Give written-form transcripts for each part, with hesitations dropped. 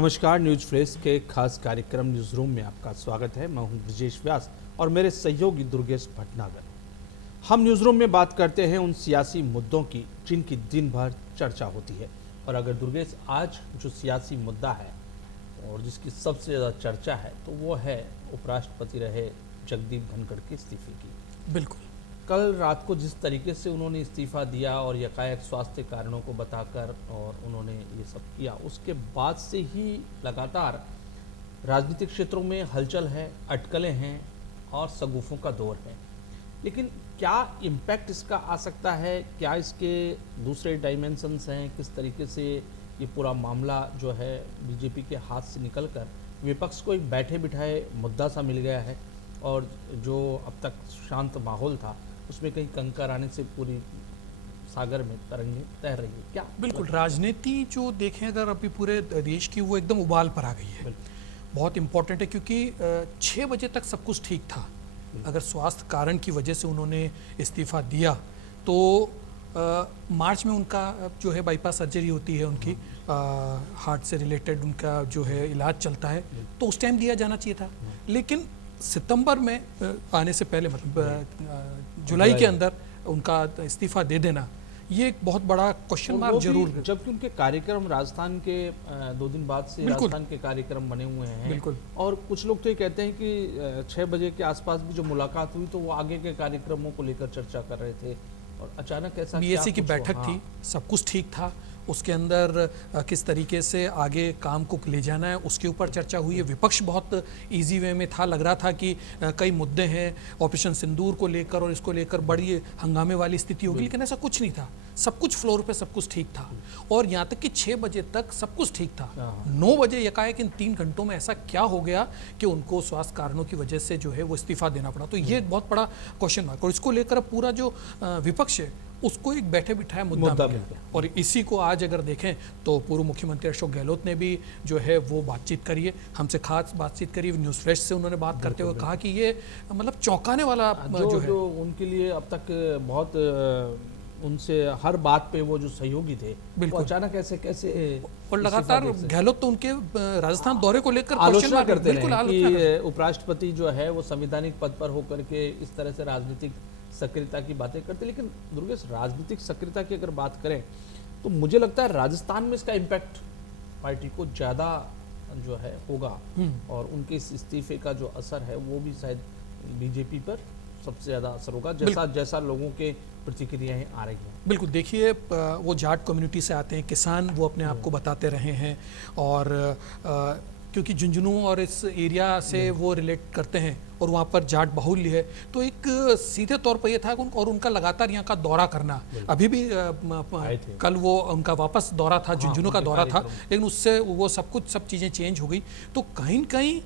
नमस्कार, news fresh के खास कार्यक्रम न्यूज रूम में आपका स्वागत है। मैं हूं ब्रजेश व्यास और मेरे सहयोगी दुर्गेश भटनागर। हम न्यूज रूम में बात करते हैं उन सियासी मुद्दों की जिनकी दिन भर चर्चा होती है। और अगर दुर्गेश आज जो सियासी मुद्दा है और जिसकी सबसे ज़्यादा चर्चा है तो वो है उपराष्ट्रपति रहे जगदीप धनखड़ के इस्तीफे की। बिल्कुल। कल रात को जिस तरीके से उन्होंने इस्तीफा दिया और यकायक स्वास्थ्य कारणों को बताकर और उन्होंने ये सब किया, उसके बाद से ही लगातार राजनीतिक क्षेत्रों में हलचल है, अटकलें हैं और सगुफों का दौर है। लेकिन क्या इम्पैक्ट इसका आ सकता है? क्या इसके दूसरे डायमेंशंस हैं? किस तरीके से ये पूरा मामला जो है बीजेपी के हाथ से निकलकर विपक्ष को एक बैठे बिठाए मुद्दा सा मिल गया है और जो अब तक शांत माहौल था उसमें कहीं कंकर आने से पूरी सागर में तरंगें तैर रही है? क्या बिल्कुल, राजनीति जो देखें अगर अभी पूरे देश की, वो एकदम उबाल पर आ गई है। बहुत इम्पोर्टेंट है क्योंकि 6 बजे तक सब कुछ ठीक था। अगर स्वास्थ्य कारण की वजह से उन्होंने इस्तीफा दिया तो मार्च में उनका जो है बाईपास सर्जरी होती है, उनकी हार्ट से रिलेटेड उनका जो है इलाज चलता है, तो उस टाइम दिया जाना चाहिए था। लेकिन सितंबर में आने से पहले, मतलब जुलाई के अंदर उनका इस्तीफा दे देना, ये एक बहुत बड़ा क्वेश्चन मार्क जरूर है। जबकि उनके कार्यक्रम राजस्थान के 2 दिन बाद से राजस्थान के कार्यक्रम बने हुए हैं। बिल्कुल। और कुछ लोग तो ये कहते हैं कि 6 बजे के आसपास भी जो मुलाकात हुई तो वो आगे के कार्यक्रमों को लेकर चर्चा कर रहे थे और अचानक ऐसा बीएससी की बैठक थी, सब कुछ ठीक था, उसके अंदर किस तरीके से आगे काम को ले जाना है उसके ऊपर चर्चा हुई है। विपक्ष बहुत इजी वे में था, लग रहा था कि कई मुद्दे हैं ऑपरेशन सिंदूर को लेकर और इसको लेकर बड़ी हंगामे वाली स्थिति होगी, लेकिन ऐसा कुछ नहीं था। सब कुछ फ्लोर पे सब कुछ ठीक था और यहाँ तक कि 6 बजे तक सब कुछ ठीक था। 9 बजे यकायक इन 3 घंटों में ऐसा क्या हो गया कि उनको स्वास्थ्य कारणों की वजह से जो है वो इस्तीफा देना पड़ा। तो ये एक बहुत बड़ा क्वेश्चन मार्क, और इसको लेकर पूरा जो विपक्ष है उसको एक बैठे बिठाए मुद्दा मिल गया। और इसी को आज अगर देखें तो पूर्व मुख्यमंत्री अशोक गहलोत ने भी जो है वो बातचीत करी है, हमसे खास बातचीत करी, न्यूज़ फ्रेश से उन्होंने बात करते हुए कहा कि ये मतलब चौंकाने वाला जो उनके लिए अब तक बहुत उनसे हर बात पे वो जो सहयोगी थे वो अचानक कैसे और लगातार गहलोत तो उनके राजस्थान दौरे को लेकर आलोचना करते हैं कि उपराष्ट्रपति जो है वो संवैधानिक पद पर होकर के इस तरह से राजनीतिक सक्रियता की बातें करते। लेकिन दुर्गेश, राजनीतिक सक्रियता की अगर बात करें तो मुझे लगता है राजस्थान में इसका इम्पैक्ट पार्टी को ज़्यादा जो है होगा और उनके इस इस्तीफे का जो असर है वो भी शायद बीजेपी पर सबसे ज़्यादा असर होगा, जैसा लोगों के प्रतिक्रियाएं आ रही हैं। बिल्कुल, देखिए वो जाट कम्युनिटी से आते हैं, किसान वो अपने आप को बताते रहे हैं और क्योंकि झुंझुनू और इस एरिया से वो रिलेट करते हैं और वहाँ पर जाट बाहुल्य है, तो एक सीधे तौर पर ये था और उनका लगातार यहाँ का दौरा करना। अभी भी कल वो उनका वापस दौरा था, झुंझुनू का दौरा था, लेकिन उससे वो सब चीज़ें चेंज हो गई। तो कहीं न कहीं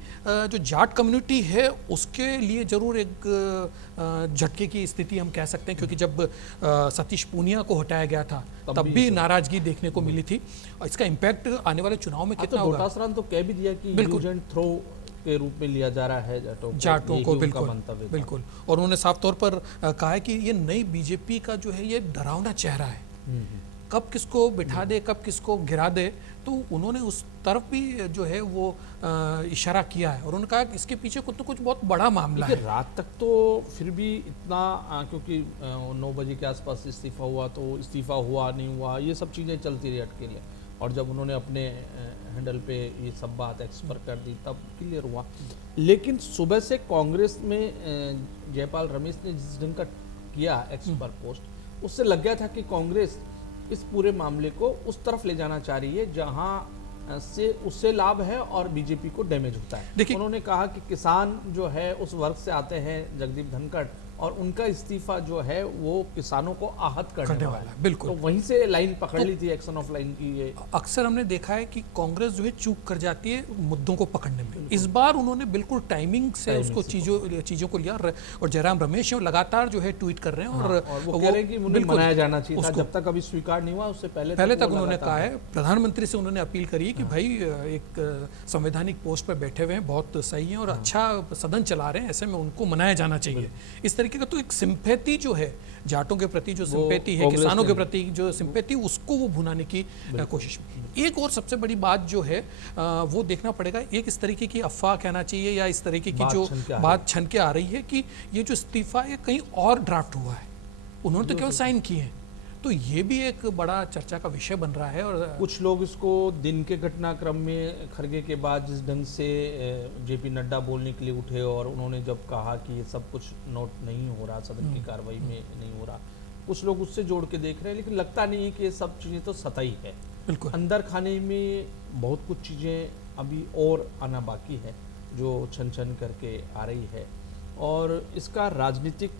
जो जाट कम्युनिटी है उसके लिए ज़रूर एक झटके की स्थिति हम कह सकते हैं, क्योंकि जब सतीश पूनिया को हटाया गया था तब भी नाराजगी देखने को मिली थी। और इसका इम्पैक्ट आने वाले चुनाव में कितना होगा? तो कह भी दिया कि यूज एंड थ्रो के रूप में लिया जा रहा है जाटों को। बिल्कुल। और उन्होंने साफ तौर पर कहा है कि ये नई बीजेपी का जो है ये डरावना चेहरा है, कब किसको बिठा दे कब किसको गिरा दे। तो उन्होंने उस तरफ भी जो है वो इशारा किया है और उन्होंने कहा कि इसके पीछे कुछ तो कुछ बहुत बड़ा मामला है। रात तक तो फिर भी इतना, क्योंकि 9 बजे के आसपास इस्तीफा हुआ तो इस्तीफा हुआ नहीं हुआ ये सब चीज़ें चलती रही अटके, और जब उन्होंने अपने हैंडल पे ये सब बात एक्सपर कर दी तब क्लियर हुआ। लेकिन सुबह से कांग्रेस में जयपाल रमेश ने जिस ढंग का किया एक्सपर पोस्ट, उससे लग गया था कि कांग्रेस इस पूरे मामले को उस तरफ ले जाना चाह रही है जहां से उससे लाभ है और बीजेपी को डैमेज होता है। देखिए, उन्होंने कहा कि किसान जो है उस वर्ग से आते हैं जगदीप धनखड़, और उनका इस्तीफा जो है वो किसानों को आहत करने वाला है। बिल्कुल, तो वहीं से लाइन पकड़ ली थी, एक्शन ऑफ लाइन की। ये अक्सर हमने देखा है कि कांग्रेस जो है चूक कर जाती है मुद्दों को पकड़ने में। इस बार उन्होंने बिल्कुल टाइमिंग से उसको चीजों को लिया और जयराम रमेश लगातार जो है ट्वीट कर रहे हैं और वो कह रहे हैं कि उन्हें मनाया जाना चाहिए था, जब तक अभी स्वीकार नहीं हुआ उससे पहले तक उन्होंने कहा है। प्रधानमंत्री से उन्होंने अपील करी है कि भाई एक संवैधानिक पोस्ट पर बैठे हुए हैं, बहुत सही है और अच्छा सदन चला रहे हैं, ऐसे में उनको मनाया जाना चाहिए। इस तरीके का तो एक सिंपैथी जो है जाटों के प्रति, जो सिंपैथी है कांग्रेस किसानों ने के प्रति जो सिंपैथी, उसको वो भुनाने की कोशिश में। एक और सबसे बड़ी बात जो है वो देखना पड़ेगा, एक इस तरीके की अफवाह कहना चाहिए या इस तरीके की जो बात छन के आ रही है कि ये जो इस्तीफा है कहीं और ड्राफ्ट हुआ है, उन्होंने तो केवल साइन किए हैं। तो ये भी एक बड़ा चर्चा का विषय बन रहा है। और कुछ लोग इसको दिन के घटनाक्रम में खड़गे के बाद जिस ढंग से जेपी नड्डा बोलने के लिए उठे और उन्होंने जब कहा कि ये सब कुछ नोट नहीं हो रहा, सदन की कार्रवाई में नहीं हो रहा, कुछ लोग उससे जोड़ के देख रहे हैं, लेकिन लगता नहीं है कि ये सब चीज़ें तो सतही है। बिल्कुल अंदर खाने में बहुत कुछ चीज़ें अभी और आना बाकी है जो छन छन करके आ रही है, और इसका राजनीतिक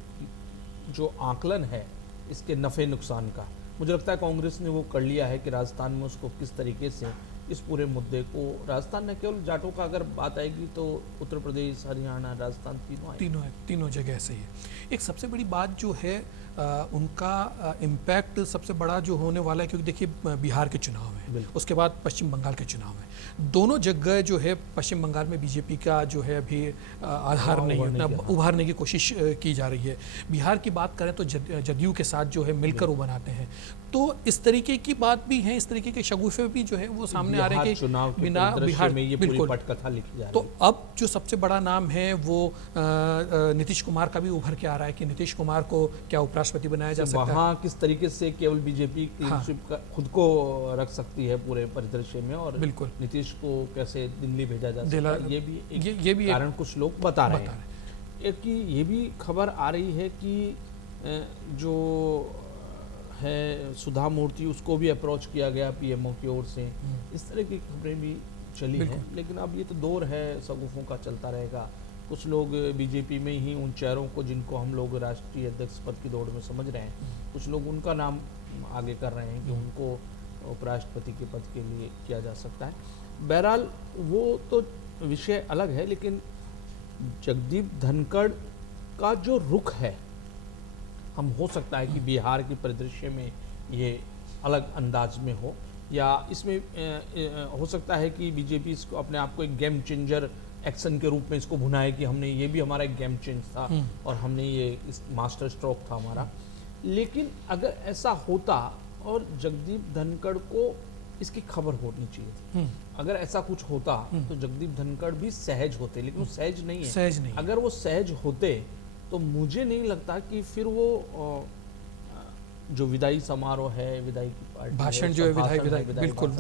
जो आकलन है इसके नफ़े नुकसान का, मुझे लगता है कांग्रेस ने वो कर लिया है कि राजस्थान में उसको किस तरीके से इस पूरे मुद्दे को, राजस्थान न केवल जाटों का अगर बात आएगी तो उत्तर प्रदेश, हरियाणा, राजस्थान तीनों जगह ऐसे ही है। एक सबसे बड़ी बात जो है उनका इम्पैक्ट सबसे बड़ा जो होने वाला है, क्योंकि देखिए बिहार के चुनाव हैं, उसके बाद पश्चिम बंगाल के चुनाव हैं, दोनों जगह जो है पश्चिम बंगाल में बीजेपी का जो है अभी आधार नहीं उतना उभारने की कोशिश की जा रही है। बिहार की बात करें तो जदयू के साथ जो है मिलकर वो बनाते हैं। तो इस तरीके की बात भी है, इस तरीके के शगुफे भी जो है वो सामने आ रहे हैं कि बिना बिहार में ये पूरी पटकथा लिखी जा रही है। तो अब जो सबसे बड़ा नाम है वो नीतीश कुमार का भी उभर के आ रहा है कि नीतीश कुमार को क्या उपराष्ट्रपति बनाया जा सकता है। वहाँ किस तरीके से केवल बीजेपी खुद को रख सकती है पूरे परिदृश्य में, और बिल्कुल नीतीश को कैसे दिल्ली भेजा जा सकता है, ये भी कारण कुछ लोग बता रहे हैं। एक कि ये भी खबर आ रही है कि जो है सुधा मूर्ति, उसको भी अप्रोच किया गया पीएमओ की ओर से, इस तरह की खबरें भी चली हैं। लेकिन अब ये तो दौर है, सगुफों का चलता रहेगा। कुछ लोग बीजेपी में ही उन चेहरों को जिनको हम लोग राष्ट्रीय अध्यक्ष पद की दौड़ में समझ रहे हैं, कुछ लोग उनका नाम आगे कर रहे हैं कि उनको उपराष्ट्रपति के पद के लिए किया जा सकता है। बहरहाल वो तो विषय अलग है, लेकिन जगदीप धनखड़ का जो रुख है, हम हो सकता है कि बिहार के परिदृश्य में ये अलग अंदाज में हो, या इसमें हो सकता है कि बीजेपी इसको अपने आप को एक गेम चेंजर एक्शन के रूप में इसको भुनाए कि हमने ये भी हमारा एक गेम चेंज था और हमने ये इस मास्टर स्ट्रोक था हमारा। लेकिन अगर ऐसा होता और जगदीप धनखड़ को इसकी खबर होनी चाहिए थी, अगर ऐसा कुछ होता तो जगदीप धनखड़ भी सहज होते, लेकिन वो सहज नहीं है। सहज नहीं। अगर वो सहज होते तो मुझे नहीं लगता कि फिर वो जो विदाई समारोह है, विदाई की पार्टी, भाषण जो है विदाई बिल्कुल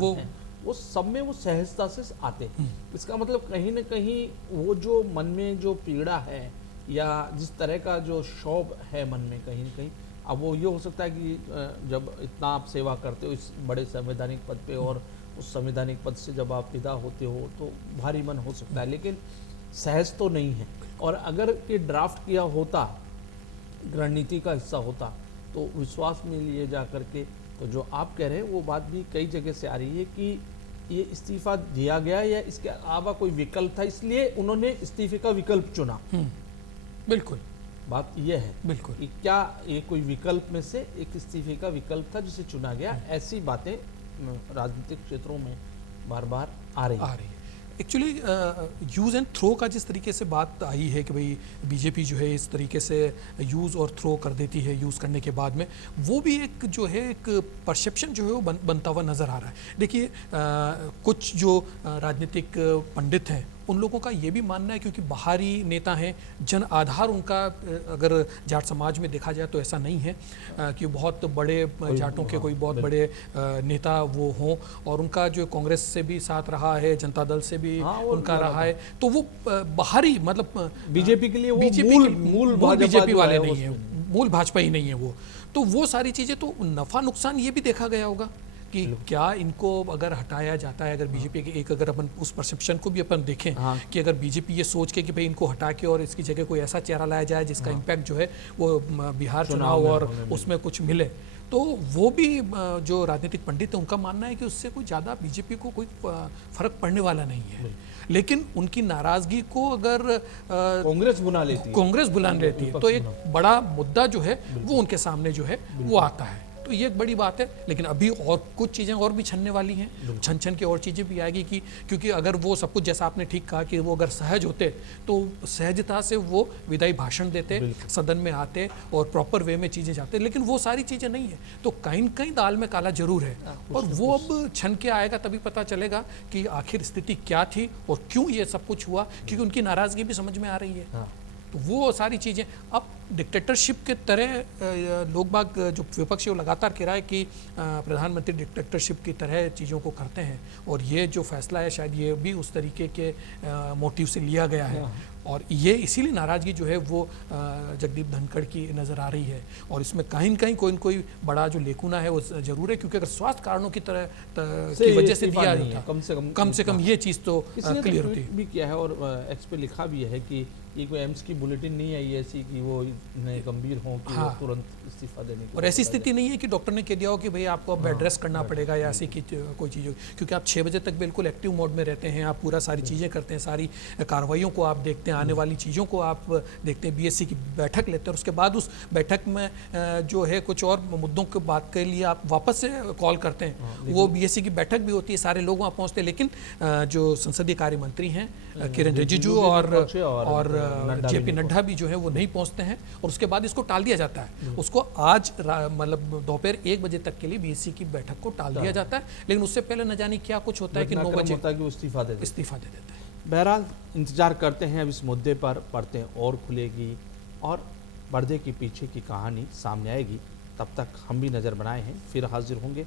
वो सब में वो सहजता से आते। इसका मतलब कहीं ना कहीं वो जो मन में जो पीड़ा है या जिस तरह का जो शौक है मन में, कहीं ना कहीं अब वो ये हो सकता है कि जब इतना आप सेवा करते हो इस बड़े संवैधानिक पद पे, और उस संवैधानिक पद से जब आप विदा होते हो तो भारी मन हो सकता है, लेकिन सहज तो नहीं है। और अगर ये ड्राफ्ट किया होता, रणनीति का हिस्सा होता, तो विश्वास में लिए जा करके, तो जो आप कह रहे हैं वो बात भी कई जगह से आ रही है कि ये इस्तीफा दिया गया या इसके अलावा कोई विकल्प था, इसलिए उन्होंने इस्तीफे का विकल्प चुना। बिल्कुल बात यह है बिल्कुल कि क्या ये कोई विकल्प में से एक इस्तीफे का विकल्प था जिसे चुना गया। ऐसी बातें राजनीतिक क्षेत्रों में बार बार आ रही है। एक्चुअली यूज़ एंड थ्रो का जिस तरीके से बात आई है कि भाई बीजेपी जो है इस तरीके से यूज़ और थ्रो कर देती है यूज़ करने के बाद में, वो भी एक जो है एक परसेप्शन जो है वो बनता हुआ नज़र आ रहा है। देखिए कुछ जो राजनीतिक पंडित हैं उन लोगों का ये भी मानना है, क्योंकि बाहरी नेता हैं, जन आधार उनका अगर जाट समाज में देखा जाए तो ऐसा नहीं है कि बहुत बड़े जाटों के कोई बहुत बड़े नेता वो हों, और उनका जो कांग्रेस से भी साथ रहा है, जनता दल से भी उनका रहा है, तो वो बाहरी मतलब बीजेपी के लिए वो मूल बीजेपी वाले नहीं है, मूल भाजपा ही नहीं है वो। तो वो सारी चीज़ें, तो नफ़ा नुकसान ये भी देखा गया होगा कि क्या इनको अगर हटाया जाता है, अगर बीजेपी के एक अगर अपन उस परसेप्शन को भी अपन देखें कि अगर बीजेपी ये सोच के कि भाई इनको हटा के और इसकी जगह कोई ऐसा चेहरा लाया जाए जिसका इम्पैक्ट जो है वो बिहार चुनाव और उसमें कुछ मिले, तो वो भी जो राजनीतिक पंडित है उनका मानना है कि उससे कोई ज़्यादा बीजेपी को कोई फ़र्क पड़ने वाला नहीं है। लेकिन उनकी नाराज़गी को अगर कांग्रेस बुला लेती है तो एक बड़ा मुद्दा जो है वो उनके सामने जो है वो आता है। तो ये एक बड़ी बात है। लेकिन अभी और कुछ चीज़ें और भी छनने वाली हैं, छन छन के और चीज़ें भी आएगी कि क्योंकि अगर वो सब कुछ जैसा आपने ठीक कहा कि वो अगर सहज होते तो सहजता से वो विदाई भाषण देते, सदन में आते और प्रॉपर वे में चीज़ें जाते, लेकिन वो सारी चीज़ें नहीं है। तो कहीं न कहीं दाल में काला जरूर है और वो अब छन के आएगा तभी पता चलेगा कि आखिर स्थिति क्या थी और क्यों ये सब कुछ हुआ, क्योंकि उनकी नाराज़गी भी समझ में आ रही है। तो वो सारी चीज़ें अब डिक्टेटरशिप के तरह लोग बाग जो विपक्ष है वो लगातार कह रहा है कि प्रधानमंत्री डिक्टेटरशिप की तरह चीज़ों को करते हैं और ये जो फैसला है शायद ये भी उस तरीके के मोटिव से लिया गया है और ये इसीलिए नाराज़गी जो है वो जगदीप धनखड़ की नज़र आ रही है। और इसमें कहीं न कहीं कोई न कोई बड़ा जो लेकुना है वो ज़रूर है, क्योंकि अगर स्वास्थ्य कारणों की तरह की वजह से दिया था कम से कम ये चीज़ तो क्लियर होती भी किया है और एक्स पे लिखा भी है कि ये कोई एम्स की बुलेटिन नहीं आई ऐसी कि वो इतने गंभीर हों कि वो तुरंत इस्तीफा देने की, और ऐसी स्थिति नहीं है कि डॉक्टर ने कह दिया हो कि भाई आपको अब बेड रेस्ट करना पड़ेगा या ऐसी कोई चीज़ हो, क्योंकि आप 6 बजे तक बिल्कुल एक्टिव मोड में रहते हैं, आप पूरा सारी चीज़ें करते हैं, सारी कार्रवाइयों को आप देखते हैं, आने वाली चीज़ों को आप देखते हैं, बीएससी की बैठक लेते हैं और उसके बाद उस बैठक में जो है कुछ और मुद्दों की बात के लिए आप वापस से कॉल करते हैं, वो बीएससी की बैठक भी होती है, सारे लोग वहाँ पहुँचते हैं। लेकिन जो संसदीय कार्य मंत्री हैं किरेन रिजिजू और जेपी नड्डा भी जो है वो नहीं पहुंचते हैं और उसके बाद इसको टाल दिया जाता है। उसको आज मतलब दोपहर 1 बजे तक के लिए बीएससी की बैठक को टाल दिया जाता है, लेकिन उससे पहले न जाने क्या कुछ होता है कि 9 बजे इस्तीफा दे देता है। बहरहाल इंतजार करते हैं अब इस मुद्दे पर, पढ़ते और खुलेगी और पर्दे के पीछे की कहानी सामने आएगी। तब तक हम भी नज़र बनाए हैं, फिर हाजिर होंगे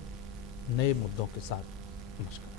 नए मुद्दों के साथ। नमस्कार।